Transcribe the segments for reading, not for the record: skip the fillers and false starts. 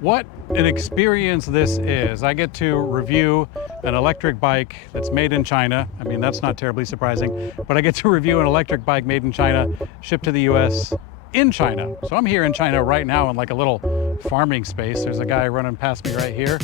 What an experience this is. I get to review an electric bike that's made in China. I mean, that's not terribly surprising, but I get to review an electric bike made in China, shipped to the US in China. So I'm here in China right now in like a little farming space. There's a guy running past me right here.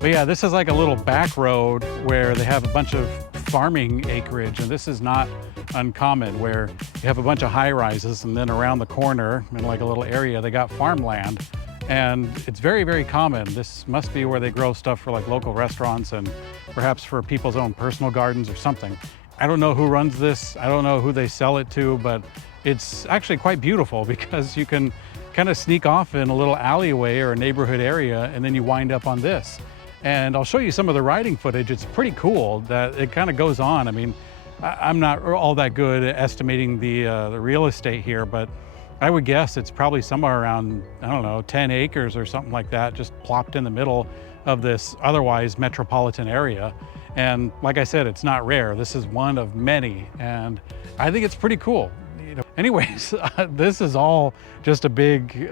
But yeah, this is like a little back road where they have a bunch of farming acreage, and this is not uncommon, where you have a bunch of high rises and then around the corner in like a little area they got farmland, and it's very, very common. This must be where they grow stuff for like local restaurants and perhaps for people's own personal gardens or something. I don't know who runs this, I don't know who they sell it to, but it's actually quite beautiful because you can kind of sneak off in a little alleyway or a neighborhood area, and then you wind up on this. And I'll show you some of the riding footage. It's pretty cool that it kind of goes on. I mean, I'm not all that good at estimating the real estate here, but I would guess it's probably somewhere around, I don't know, 10 acres or something like that, just plopped in the middle of this otherwise metropolitan area. And like I said, it's not rare. This is one of many, and I think it's pretty cool. Anyways, this is all just a big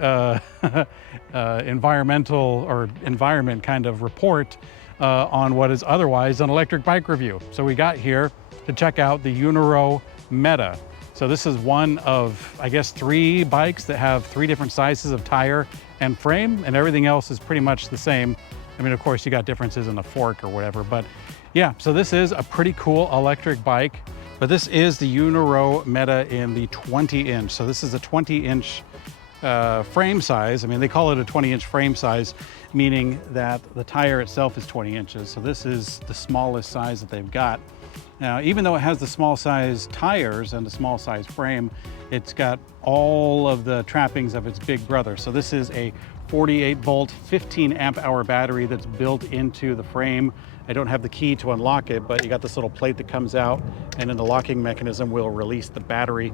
environmental or environment kind of report on what is otherwise an electric bike review. So we got here to check out the EUNORAU Meta. So this is one of, I guess, 3 bikes that have 3 different sizes of tire and frame, and everything else is pretty much the same. I mean, of course, you got differences in the fork or whatever, but yeah, so this is a pretty cool electric bike. But this is the EUNORAU Meta in the 20-inch. So this is a 20-inch frame size. I mean, they call it a 20-inch frame size, meaning that the tire itself is 20 inches. So this is the smallest size that they've got. Now, even though it has the small size tires and the small size frame, it's got all of the trappings of its big brother. So this is a 48 volt, 15 amp hour battery that's built into the frame. I don't have the key to unlock it, but you got this little plate that comes out, and then the locking mechanism will release the battery.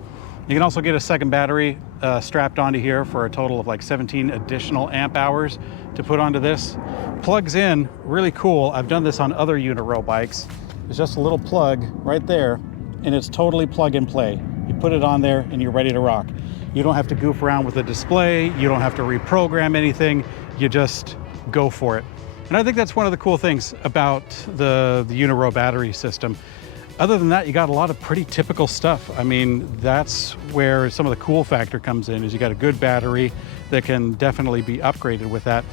You can also get a second battery strapped onto here for a total of like 17 additional amp hours to put onto this. Plugs in, really cool. I've done this on other EUNORAU bikes. It's just a little plug right there, and it's totally plug and play. You put it on there and you're ready to rock. You don't have to goof around with the display. You don't have to reprogram anything. You just go for it. And I think that's one of the cool things about the EUNORAU battery system. Other than that, you got a lot of pretty typical stuff. I mean, that's where some of the cool factor comes in, is you got a good battery that can definitely be upgraded with that.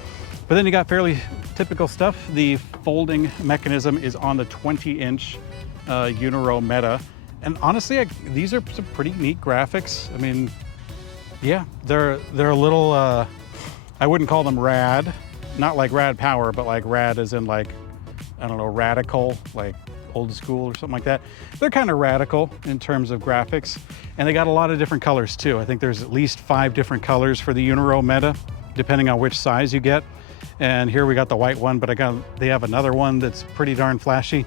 But then you got fairly typical stuff. The folding mechanism is on the 20-inch EUNORAU Meta. And honestly, these are some pretty neat graphics. I mean, yeah, they're a little, I wouldn't call them rad. Not like rad power, but like rad as in like, I don't know, radical, like old school or something like that. They're kind of radical in terms of graphics. And they got a lot of different colors too. I think there's at least 5 different colors for the EUNORAU Meta, depending on which size you get. And here we got the white one, but they have another one that's pretty darn flashy.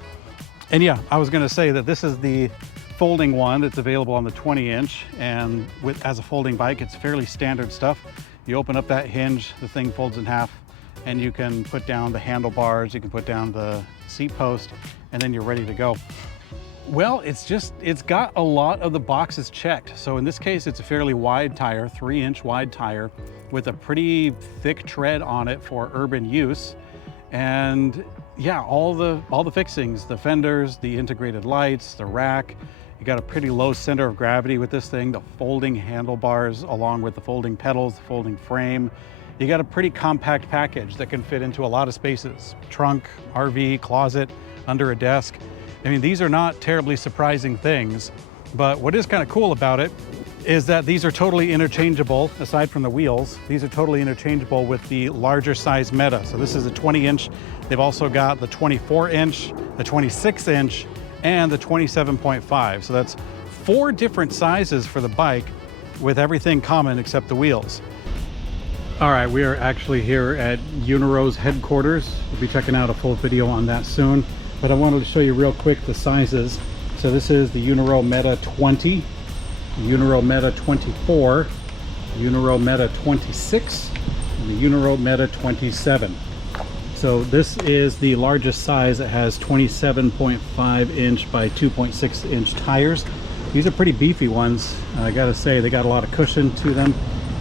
And yeah, I was gonna say that this is the folding one that's available on the 20-inch. And as a folding bike, it's fairly standard stuff. You open up that hinge, the thing folds in half, and you can put down the handlebars, you can put down the seat post, and then you're ready to go. Well, it's got a lot of the boxes checked. So in this case, it's a fairly wide tire, 3-inch wide tire with a pretty thick tread on it for urban use. And yeah, all the fixings, the fenders, the integrated lights, the rack. You got a pretty low center of gravity with this thing, the folding handlebars along with the folding pedals, the folding frame. You got a pretty compact package that can fit into a lot of spaces. Trunk, RV, closet, under a desk. I mean, these are not terribly surprising things, but what is kind of cool about it is that these are totally interchangeable, aside from the wheels. These are totally interchangeable with the larger size Meta. So this is a 20-inch. They've also got the 24-inch, the 26-inch, and the 27.5. So that's 4 different sizes for the bike with everything common except the wheels. All right, we are actually here at EUNORAU's headquarters. We'll be checking out a full video on that soon, but I wanted to show you real quick the sizes. So this is the EUNORAU Meta 20, EUNORAU Meta 24, EUNORAU Meta 26, and the EUNORAU Meta 27. So this is the largest size. It has 27.5 inch by 2.6 inch tires. These are pretty beefy ones. I gotta say, they got a lot of cushion to them.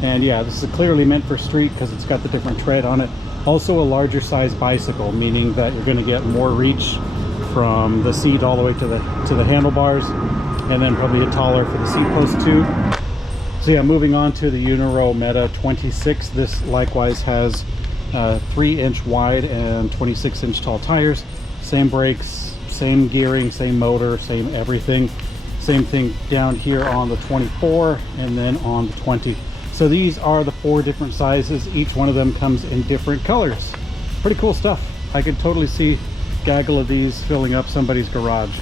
And yeah, this is clearly meant for street because it's got the different tread on it. Also a larger size bicycle, meaning that you're going to get more reach from the seat all the way to the handlebars, and then probably a taller for the seat post too. So yeah, moving on to the EUNORAU Meta 26. This likewise has 3-inch wide and 26-inch tall tires. Same brakes, same gearing, same motor, same everything. Same thing down here on the 24 and then on the 20. So these are the 4 different sizes. Each one of them comes in different colors. Pretty cool stuff. I could totally see a gaggle of these filling up somebody's garage.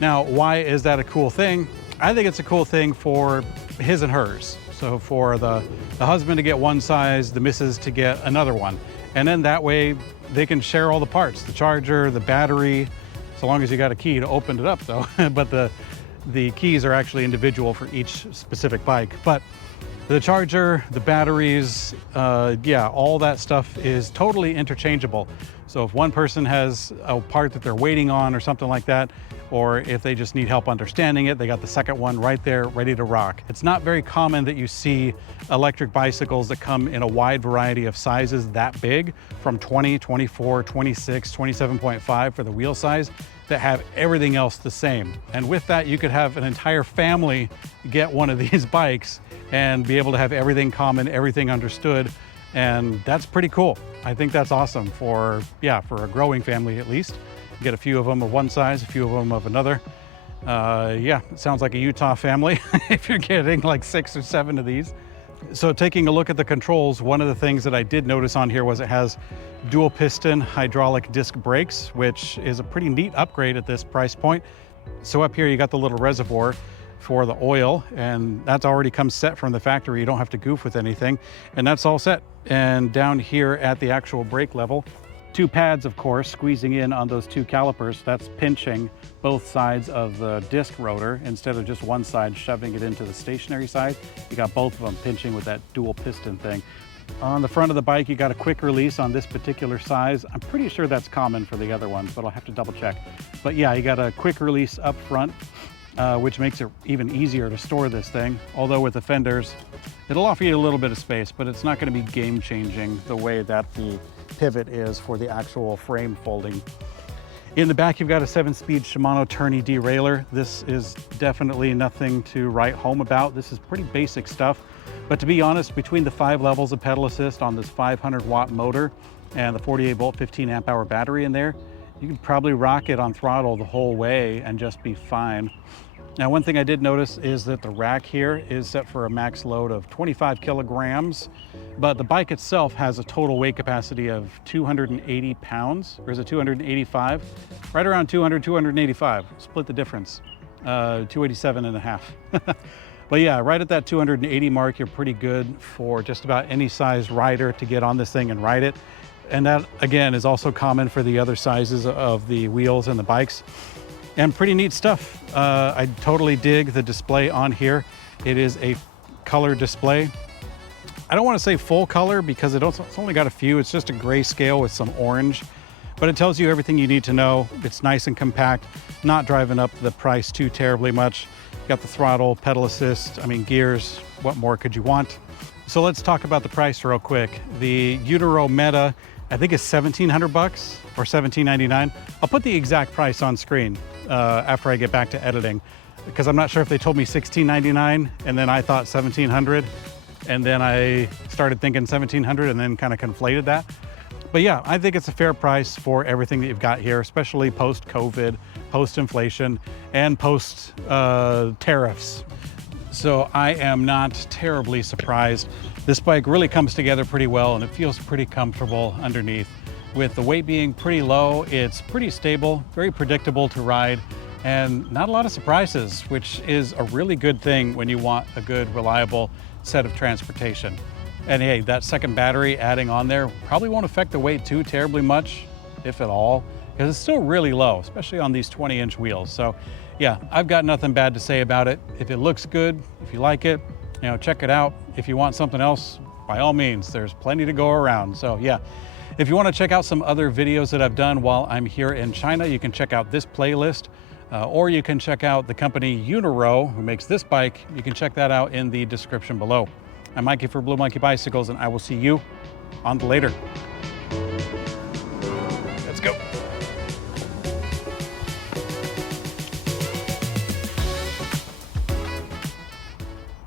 Now, why is that a cool thing? I think it's a cool thing for his and hers. So for the husband to get one size, the missus to get another one. And then that way they can share all the parts, the charger, the battery, so long as you got a key to open it up though. But the keys are actually individual for each specific bike. But the charger, the batteries, yeah, all that stuff is totally interchangeable. So if one person has a part that they're waiting on or something like that, or if they just need help understanding it, they got the second one right there ready to rock. It's not very common that you see electric bicycles that come in a wide variety of sizes that big, from 20, 24, 26, 27.5 for the wheel size, that have everything else the same. And with that, you could have an entire family get one of these bikes and be able to have everything common, everything understood. And that's pretty cool. I think that's awesome for a growing family at least. Get a few of them of one size, a few of them of another. Yeah, it sounds like a Utah family if you're getting like 6 or 7 of these. So taking a look at the controls, one of the things that I did notice on here was it has dual piston hydraulic disc brakes, which is a pretty neat upgrade at this price point. So up here you got the little reservoir for the oil, and that's already comes set from the factory. You don't have to goof with anything, and that's all set. And down here at the actual brake level, 2 pads, of course, squeezing in on those 2 calipers. That's pinching both sides of the disc rotor instead of just one side shoving it into the stationary side. You got both of them pinching with that dual piston thing. On the front of the bike, you got a quick release on this particular size. I'm pretty sure that's common for the other ones, but I'll have to double check. But yeah, you got a quick release up front, which makes it even easier to store this thing. Although with the fenders, it'll offer you a little bit of space, but it's not going to be game changing the way that the pivot is for the actual frame folding. In the back, you've got a 7-speed Shimano tourney derailleur. This is definitely nothing to write home about. This is pretty basic stuff. But to be honest, between the 5 levels of pedal assist on this 500-watt motor and the 48-volt 15-amp-hour battery in there, you can probably rock it on throttle the whole way and just be fine. Now, one thing I did notice is that the rack here is set for a max load of 25 kilograms, but the bike itself has a total weight capacity of 280 pounds, or is it 285? Right around 200, 285. Split the difference, 287 and a half. But yeah, right at that 280 mark, you're pretty good for just about any size rider to get on this thing and ride it. And that, again, is also common for the other sizes of the wheels and the bikes. And pretty neat stuff. I totally dig the display on here. It is a color display. I don't want to say full color because it's only got a few. It's just a grayscale with some orange, but it tells you everything you need to know. It's nice and compact, not driving up the price too terribly much. Got the throttle, pedal assist, gears. What more could you want? So let's talk about the price real quick. The EUNORAU Meta, I think, is 1,700 bucks or $17.99. I'll put the exact price on screen after I get back to editing, because I'm not sure if they told me $16.99 and then I thought 1,700, and then I started thinking 1,700 and then kind of conflated that. But yeah, I think it's a fair price for everything that you've got here, especially post-COVID, post-inflation, and post-tariffs. So I am not terribly surprised. This bike really comes together pretty well, and it feels pretty comfortable underneath. With the weight being pretty low, it's pretty stable, very predictable to ride, and not a lot of surprises, which is a really good thing when you want a good, reliable set of transportation. And hey, that second battery adding on there probably won't affect the weight too terribly much, if at all, because it's still really low, especially on these 20-inch wheels. So yeah, I've got nothing bad to say about it. If it looks good, if you like it, check it out. If you want something else, by all means, there's plenty to go around. So yeah, if you want to check out some other videos that I've done while I'm here in China, you can check out this playlist, or you can check out the company EUNORAU, who makes this bike. You can check that out in the description below. I'm Mikey for Blue Monkey Bicycles, and I will see you on the later.